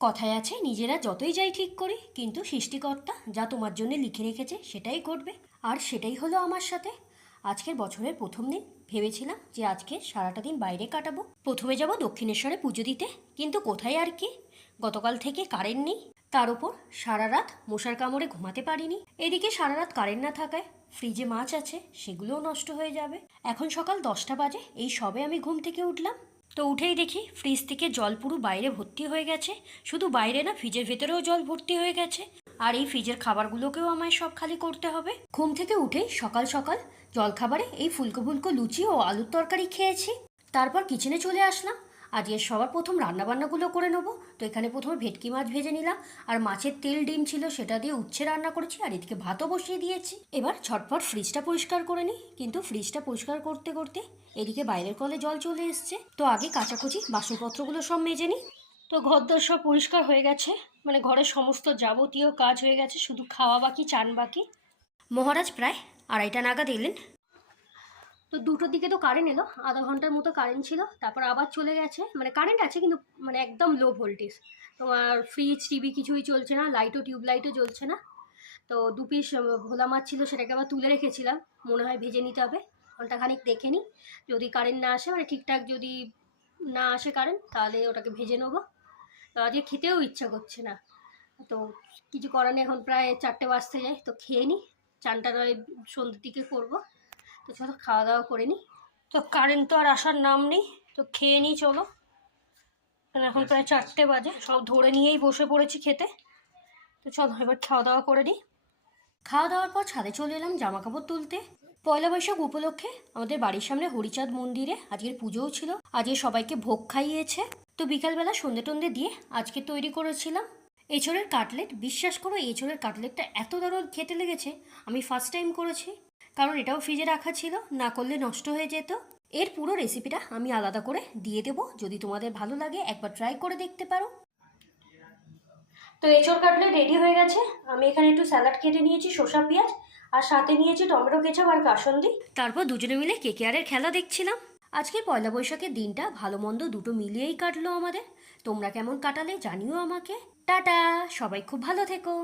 কথায় আছে নিজেরা যতই যাই ঠিক করি কিন্তু সৃষ্টিকর্তা যা তোমার জন্য লিখে রেখেছে সেটাই ঘটবে। আর সেটাই হলো আমার সাথে। আজকের বছরের প্রথম দিন ভেবেছিলাম যে আজকে সারাটা দিন বাইরে কাটাবো। প্রথমে যাব দক্ষিণেশ্বরে পুজো দিতে, কিন্তু কোথায় আর কি, গতকাল থেকে কারেন্ট নেই। তার উপর সারা রাত মশার কামড়ে ঘুমাতে পারিনি। এদিকে সারা রাত কারেন্ট না থাকায় ফ্রিজে মাছ আছে, সেগুলোও নষ্ট হয়ে যাবে। এখন সকাল 10টা বাজে, এই সবে আমি ঘুম থেকে উঠলাম। তো উঠেই দেখি ফ্রিজ থেকে জল পুরো বাইরে ভর্তি হয়ে গেছে। শুধু বাইরে না, ফ্রিজের ভেতরেও জল ভর্তি হয়ে গেছে। আর এই ফ্রিজের খাবারগুলোকেও আমায় সব খালি করতে হবে। ঘুম থেকে উঠেই সকাল সকাল জলখাবারে এই ফুলকো ফুলকো লুচি ও আলুর তরকারি খেয়েছি। তারপর কিচেনে চলে আসলাম। আজকে সবার প্রথম রান্নাবান্নাগুলো করে নেবো। তো এখানে প্রথমে ভেটকি মাছ ভেজে নিলাম, আর মাছের তেল ডিম ছিল সেটা দিয়ে উচ্ছে রান্না করেছি, আর এদিকে ভাতও বসিয়ে দিয়েছি। এবার ঝটপট ফ্রিজটা পরিষ্কার করে নিই। কিন্তু ফ্রিজটা পরিষ্কার করতে করতে এদিকে বাইরের কলে জল চলে এসছে। তো আগে কাচাকুচি বাসনপত্রগুলো সব মেজে নিই। তো ঘরদোর সব পরিষ্কার হয়ে গেছে, মানে ঘরের সমস্ত যাবতীয় কাজ হয়ে গেছে, শুধু খাওয়া বাকি, চান বাকি। মহারাজ প্রায় 2:30 নাগাদ এলেন। তো 2টোর দিকে তো কারেন্ট এলো, আধা ঘন্টার মতো কারেন্ট ছিল, তারপর আবার চলে গেছে। মানে কারেন্ট আছে কিন্তু মানে একদম লো ভোল্টেজ। তোমার ফ্রিজ টিভি কিছুই চলছে না, লাইটও টিউব লাইটও জ্বলছে না। তো 2 পিস ভোলা মাছ ছিল, সেটাকে আবার তুলে রেখেছিলাম, মনে হয় ভেজে নিতে হবে। ঘন্টাখানিক দেখে নিই, যদি কারেন্ট না আসে, মানে ঠিকঠাক যদি না আসে কারেন্ট, তাহলে ওটাকে ভেজে নেবো। তো আজকে খেতেও ইচ্ছা করছে না। তো কিছু করার নেই, এখন প্রায় 4টে বাজতে যায়। তো খেয়ে নিই, চানটা নয় সন্ধ্যের দিকে করবো। তো চলো খাওয়া দাওয়া করে নিই। তো কারেন্ট তো আর আসার নাম নেই, তো খেয়ে নিই চলো। এখন প্রায় 4টে বাজে, সব ধরে নিয়েই বসে পড়েছি খেতে। তো চলো এবার খাওয়া দাওয়া করে নিই। খাওয়া দাওয়ার পর ছাদে চলে এলাম জামা কাপড় তুলতে। পয়লা বৈশাখ উপলক্ষে আমাদের বাড়ির সামনে হরিচাঁদ মন্দিরে আজকের পুজোও ছিল। আজকে সবাইকে ভোগ খাইয়েছে। তো বিকালবেলা সন্ধে টন্ধে দিয়ে আজকে তৈরি করেছিলাম এঁচোড়ের কাটলেট। বিশ্বাস করো, এঁচোড়ের কাটলেটটা এত দারুণ খেতে লেগেছে। আমি ফার্স্ট টাইম করেছি, কারণ এটাও ফ্রিজে রাখা ছিল, না করলে নষ্ট হয়ে যেত। এর পুরো রেসিপিটা আমি আলাদা করে দিয়ে দেবো, যদি তোমাদের ভালো লাগে একবার ট্রাই করে দেখতে পারো। তো এঁচোড় কাটলেট রেডি হয়ে গেছে। আমি এখানে একটু স্যালাড কেটে নিয়েছি, শসা পেঁয়াজ, আর সাথে নিয়েছি টমেটো কেচাপ আর কাসন্দি। তারপর দুজনে মিলে কেকেআরের খেলা দেখছিলাম। আজকে পয়লা বৈশাখের দিনটা ভালো মন্দ দুটো মিলিয়েই কাটলো আমাদের। তোমরা কেমন কাটালে জানিও আমাকে। টাটা, সবাই খুব ভালো থেকো।